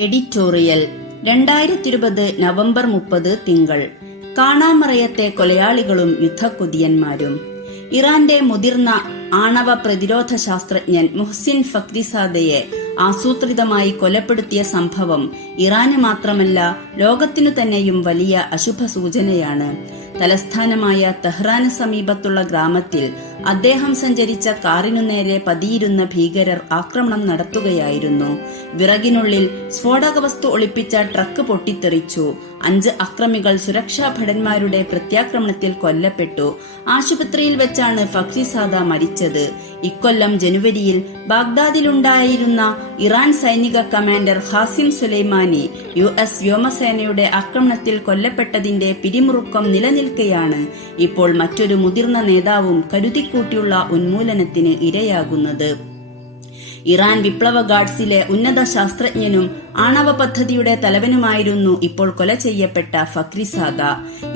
Editorial 2020 November 30 തിങ്കൾ. കാണാമറയത്തെ കൊലയാളികളും യുദ്ധക്കുതിയന്മാരും. ഇറാന്റെ മുതിർന്ന ആണവ പ്രതിരോധ ശാസ്ത്രജ്ഞൻ മുഹ്സിൻ ഫക്രിസാദയെ ആസൂത്രിതമായി കൊലപ്പെടുത്തിയ സംഭവം ഇറാന് മാത്രമല്ല ലോകത്തിനു തന്നെയും വലിയ അശുഭ സൂചനയാണ്. തലസ്ഥാനമായ തെഹ്റാന് സമീപത്തുള്ള ഗ്രാമത്തിൽ അദ്ദേഹം സഞ്ചരിച്ച കാറിനു നേരെ പതിയിരുന്ന ഭീകരർ ആക്രമണം നടത്തുകയായിരുന്നു. വിറകിനുള്ളിൽ സ്ഫോടക വസ്തു ഒളിപ്പിച്ച ട്രക്ക് പൊട്ടിത്തെറിച്ചു. 5 അക്രമികൾ സുരക്ഷാ ഭടന്മാരുടെ പ്രത്യാക്രമണത്തിൽ കൊല്ലപ്പെട്ടു. ആശുപത്രിയിൽ വെച്ചാണ് ഫക്രിസാദ മരിച്ചത്. ഇക്കൊല്ലം ജനുവരിയിൽ ബാഗ്ദാദിലുണ്ടായിരുന്ന ഇറാൻ സൈനിക കമാൻഡർ ഖാസിം സുലൈമാനി US വ്യോമസേനയുടെ ആക്രമണത്തിൽ കൊല്ലപ്പെട്ടതിന്റെ പിരിമുറുക്കം നിലനിൽക്കെയാണ് ഇപ്പോൾ മറ്റൊരു മുതിർന്ന നേതാവും കരുതിക്കൂട്ടിയുള്ള ഉന്മൂലനത്തിന് ഇരയാകുന്നത്. ഇറാൻ വിപ്ലവ ഗാർഡ്സിലെ ഉന്നത ശാസ്ത്രജ്ഞനും ആണവ പദ്ധതിയുടെ തലവനുമായിരുന്നു ഇപ്പോൾ കൊല ചെയ്യപ്പെട്ട ഫക്രിസാദ.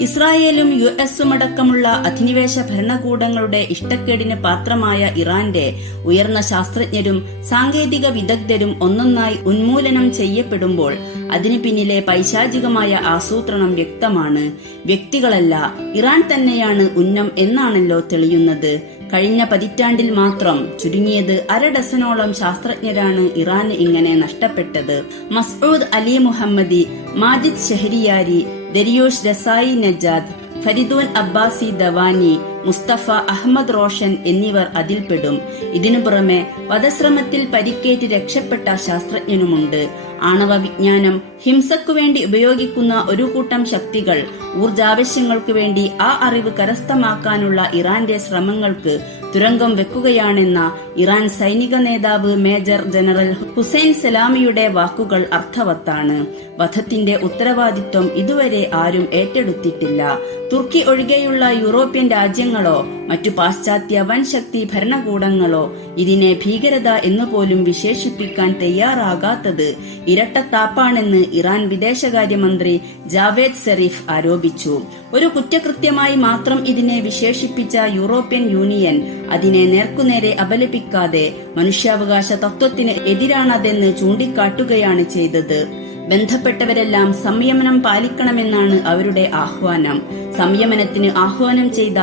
ഇസ്രായേലും US അടക്കമുള്ള അധിനിവേശ ഭരണകൂടങ്ങളുടെ ഇഷ്ടക്കേടിന് പാത്രമായ ഇറാന്റെ ഉയർന്ന ശാസ്ത്രജ്ഞരും സാങ്കേതിക വിദഗ്ധരും ഒന്നൊന്നായി ഉന്മൂലനം ചെയ്യപ്പെടുമ്പോൾ അതിനു പിന്നിലെ പൈശാചികമായ ആസൂത്രണം വ്യക്തമാണ്. വ്യക്തികളല്ല, ഇറാൻ തന്നെയാണ് ഉന്നം എന്നാണല്ലോ തെളിയുന്നത്. കഴിഞ്ഞ പതിറ്റാണ്ടിൽ മാത്രം ചുരുങ്ങിയത് 1/2 ഡസനോളം ശാസ്ത്രജ്ഞരാണ് ഇറാന് ഇങ്ങനെ നഷ്ടപ്പെട്ടത്. മസ്ഊദ് അലി മുഹമ്മദി, മാജിദ് ഷഹരിയാരി, ദരിയൂഷ് രസായി നജാദ്, ഫരിദൂൻ അബ്ബാസി ദവാനി, മുസ്തഫ അഹമ്മദ് റോഷൻ എന്നിവർ അതിൽപ്പെടും. ഇതിനു പുറമെ വധശ്രമത്തിൽ പരിക്കേറ്റ് രക്ഷപ്പെട്ട ശാസ്ത്രജ്ഞനുമുണ്ട്. ആണവ വിജ്ഞാനം ഹിംസയ്ക്കു വേണ്ടി ഉപയോഗിക്കുന്ന ഒരു കൂട്ടം ശക്തികൾ ഊർജാവശ്യങ്ങൾക്കു വേണ്ടി ആ അറിവ് കരസ്ഥമാക്കാനുള്ള ഇറാന്റെ ശ്രമങ്ങൾക്ക് തുരങ്കം വെക്കുകയാണെന്ന ഇറാൻ സൈനിക നേതാവ് മേജർ ജനറൽ ഹുസൈൻ സലാമിയുടെ വാക്കുകൾ അർത്ഥവത്താണ്. വധത്തിന്റെ ഉത്തരവാദിത്വം ഇതുവരെ ആരും ഏറ്റെടുത്തിട്ടില്ല. തുർക്കി ഒഴികെയുള്ള യൂറോപ്യൻ രാജ്യങ്ങളോ മറ്റു പാശ്ചാത്യ വൻശക്തി ഭരണകൂടങ്ങളോ ഇതിനെ ഭീകരത എന്നുപോലും വിശേഷിപ്പിക്കാൻ തയ്യാറാകാത്തത് ഇരട്ടത്താപ്പാണെന്ന് ഇറാൻ വിദേശകാര്യമന്ത്രി ജാവേദ് സരീഫ് ആരോപിച്ചു. ഒരു കുറ്റകൃത്യമായി മാത്രം ഇതിനെ വിശേഷിപ്പിച്ച യൂറോപ്യൻ യൂണിയൻ അതിനെ നേർക്കുനേരെ അപലപിക്കാതെ മനുഷ്യാവകാശ തത്വത്തിന് എതിരാണതെന്ന് ചൂണ്ടിക്കാട്ടുകയാണ് ചെയ്തത്. ബന്ധപ്പെട്ടവരെല്ലാം സംയമനം പാലിക്കണമെന്നാണ് അവരുടെ ആഹ്വാനം. സംയമനത്തിന് ആഹ്വാനം ചെയ്ത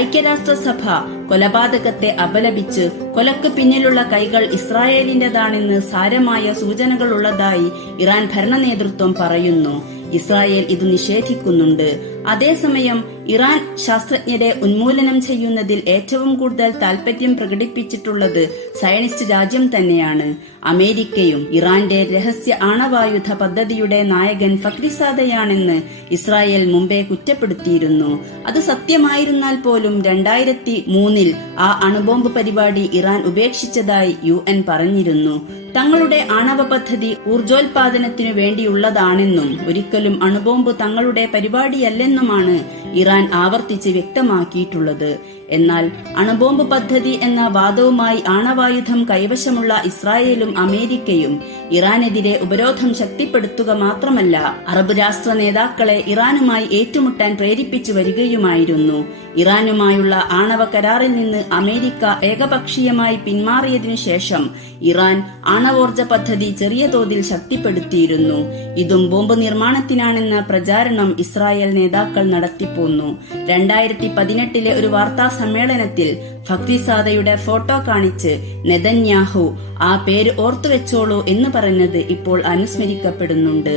ഐക്യരാഷ്ട്രസഭ കൊലപാതകത്തെ അപലപിച്ച് കൊലക്ക് പിന്നിലുള്ള കൈകൾ ഇസ്രായേലിന്റേതാണെന്ന് സാരമായ സൂചനകളുള്ളതായി ഇറാൻ ഭരണ നേതൃത്വം പറയുന്നു. ഇസ്രായേൽ ഇത് നിഷേധിക്കുന്നുണ്ട്. അതേസമയം ഇറാൻ ശാസ്ത്രജ്ഞരെ ഉന്മൂലനം ചെയ്യുന്നതിൽ ഏറ്റവും കൂടുതൽ താൽപര്യം പ്രകടിപ്പിച്ചിട്ടുള്ളത് സയനിസ്റ്റ് രാജ്യം തന്നെയാണ്. അമേരിക്കയും ഇറാന്റെ രഹസ്യ ആണവായുധ പദ്ധതിയുടെ നായകൻ ഫക്രിസാദയാണെന്ന് ഇസ്രായേൽ മുമ്പേ കുറ്റപ്പെടുത്തിയിരുന്നു. അത് സത്യമായിരുന്നാൽ പോലും 2003 ആ അണുബോംബ് പരിപാടി ഇറാൻ ഉപേക്ഷിച്ചതായി UN പറഞ്ഞിരുന്നു. തങ്ങളുടെ ആണവ പദ്ധതി ഊർജോൽപാദനത്തിനു വേണ്ടിയുള്ളതാണെന്നും ഒരിക്കലും അണുബോംബ് തങ്ങളുടെ പരിപാടിയല്ലെന്നുമാണ് ഇറാൻ ആവർത്തിച്ച് വ്യക്തമാക്കിയിട്ടുള്ളത്. എന്നാൽ അണുബോംബ് പദ്ധതി എന്ന വാദവുമായി ആണവായുധം കൈവശമുള്ള ഇസ്രായേലും അമേരിക്കയും ഇറാനെതിരെ ഉപരോധം ശക്തിപ്പെടുത്തുക മാത്രമല്ല അറബ് രാഷ്ട്ര നേതാക്കളെ ഇറാനുമായി ഏറ്റുമുട്ടാൻ പ്രേരിപ്പിച്ചു വരികയുമായിരുന്നു. ഇറാനുമായുള്ള ആണവ കരാറിൽ നിന്ന് അമേരിക്ക ഏകപക്ഷീയമായി പിന്മാറിയതിനു ശേഷം ഇറാൻ ആണവോർജ പദ്ധതി ചെറിയ തോതിൽ ശക്തിപ്പെടുത്തിയിരുന്നു. ഇതും ബോംബ് നിർമ്മാണത്തിനാണെന്ന പ്രചാരണം ഇസ്രായേൽ നേതാക്കൾ നടത്തിപ്പോന്നു. 2018 ഒരു വാർത്താ സമ്മേളനത്തിൽ ഫക്രിസാദയുടെ ഫോട്ടോ കാണിച്ച് നെതന്യാഹു ആ പേര് ഓർത്തുവെച്ചോളൂ എന്ന് പറഞ്ഞത് ഇപ്പോൾ അനുസ്മരിക്കപ്പെടുന്നുണ്ട്.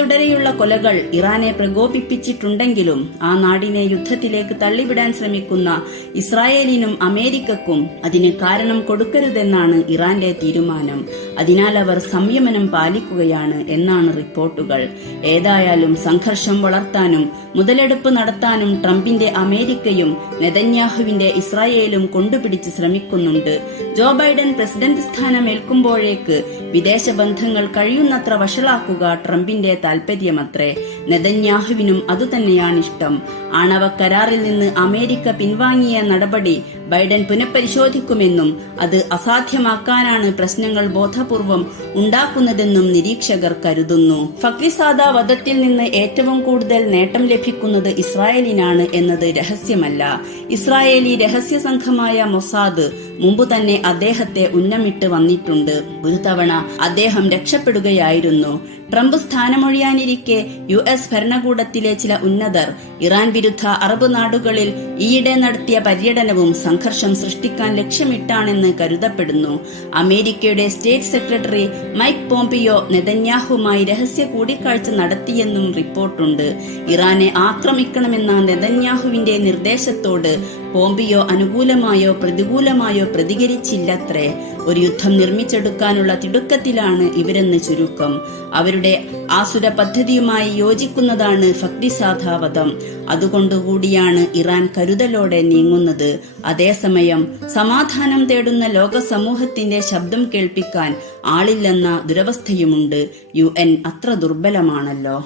തുടരെയുള്ള കൊലകൾ ഇറാനെ പ്രകോപിപ്പിച്ചിട്ടുണ്ടെങ്കിലും ആ നാടിനെ യുദ്ധത്തിലേക്ക് തള്ളിവിടാൻ ശ്രമിക്കുന്ന ഇസ്രായേലിനും അമേരിക്കക്കും അതിന് കാരണം കൊടുക്കരുതെന്നാണ് ഇറാന്റെ തീരുമാനം. അതിനാൽ അവർ സംയമനം പാലിക്കുകയാണ് എന്നാണ് റിപ്പോർട്ടുകൾ. ഏതായാലും സംഘർഷം വളർത്താനും മുതലെടുപ്പ് നടത്താനും ട്രംപിന്റെ അമേരിക്കയും നെതന്യാഹുവിന്റെ ഇസ്രായേലും കൊണ്ടുപിടിച്ച് ശ്രമിക്കുന്നുണ്ട്. ജോ ബൈഡൻ പ്രസിഡന്റ് സ്ഥാനമേൽക്കുമ്പോഴേക്ക് വിദേശ ബന്ധങ്ങൾ കഴിയുന്നത്ര വഷളാക്കുക ട്രംപിന്റെ താൽപര്യമത്രേ. നെതന്യാഹുവിനും അതുതന്നെയാണിഷ്ടം. ആണവ കരാറിൽ നിന്ന് അമേരിക്ക പിൻവാങ്ങിയ നടപടി ബൈഡൻ പുനഃപരിശോധിക്കുമെന്നും അത് അസാധ്യമാക്കാനാണ് പ്രശ്നങ്ങൾ ബോധപൂർവം ഉണ്ടാക്കുന്നതെന്നും നിരീക്ഷകർ കരുതുന്നു. ഫക്രിസാദ വധത്തിൽ നിന്ന് ഏറ്റവും കൂടുതൽ നേട്ടം ലഭിക്കുന്നത് ഇസ്രായേലിനാണ് എന്നത് രഹസ്യമല്ല. ഇസ്രായേലി രഹസ്യ സംഘമായ മൊസാദ് മുമ്പ് തന്നെ അദ്ദേഹത്തെ ഉന്നമിട്ട് വന്നിട്ടുണ്ട്. ഒരു തവണ അദ്ദേഹം രക്ഷപ്പെടുകയായിരുന്നു. ട്രംപ് സ്ഥാനമൊഴിയാനിരിക്കെ US ഭരണകൂടത്തിലെ ചില ഉന്നതർ ഇറാൻ വിരുദ്ധ അറബ് നാടുകളിൽ ഈയിടെ നടത്തിയ പര്യടനവും സംഘർഷം സൃഷ്ടിക്കാൻ ലക്ഷ്യമിട്ടാണെന്ന് കരുതപ്പെടുന്നു. അമേരിക്കയുടെ സ്റ്റേറ്റ് സെക്രട്ടറി മൈക്ക് പോംപിയോ നെതന്യാഹുമായി രഹസ്യ കൂടിക്കാഴ്ച നടത്തിയെന്നും റിപ്പോർട്ടുണ്ട്. ഇറാനെ ആക്രമിക്കണമെന്ന നെതന്യാഹുവിന്റെ നിർദ്ദേശത്തോട് പോംപിയോ അനുകൂലമായോ പ്രതികൂലമായോ പ്രതികരിച്ചില്ലത്രേ. ഒരു യുദ്ധം നിർമ്മിച്ചെടുക്കാനുള്ള തിടുക്കത്തിലാണ് ഇവരെന്ന് ചുരുക്കം. അവരുടെ ആസുര പദ്ധതിയുമായി യോജിക്കുന്നതാണ് ഫക്തിസാധാവധം. അതുകൊണ്ടുകൂടിയാണ് ഇറാൻ കരുതലോടെ നീങ്ങുന്നത്. അതേസമയം സമാധാനം തേടുന്ന ലോക സമൂഹത്തിന്റെ ശബ്ദം കേൾപ്പിക്കാൻ ആളില്ലെന്ന ദുരവസ്ഥയുമുണ്ട്. UN അത്ര ദുർബലമാണല്ലോ.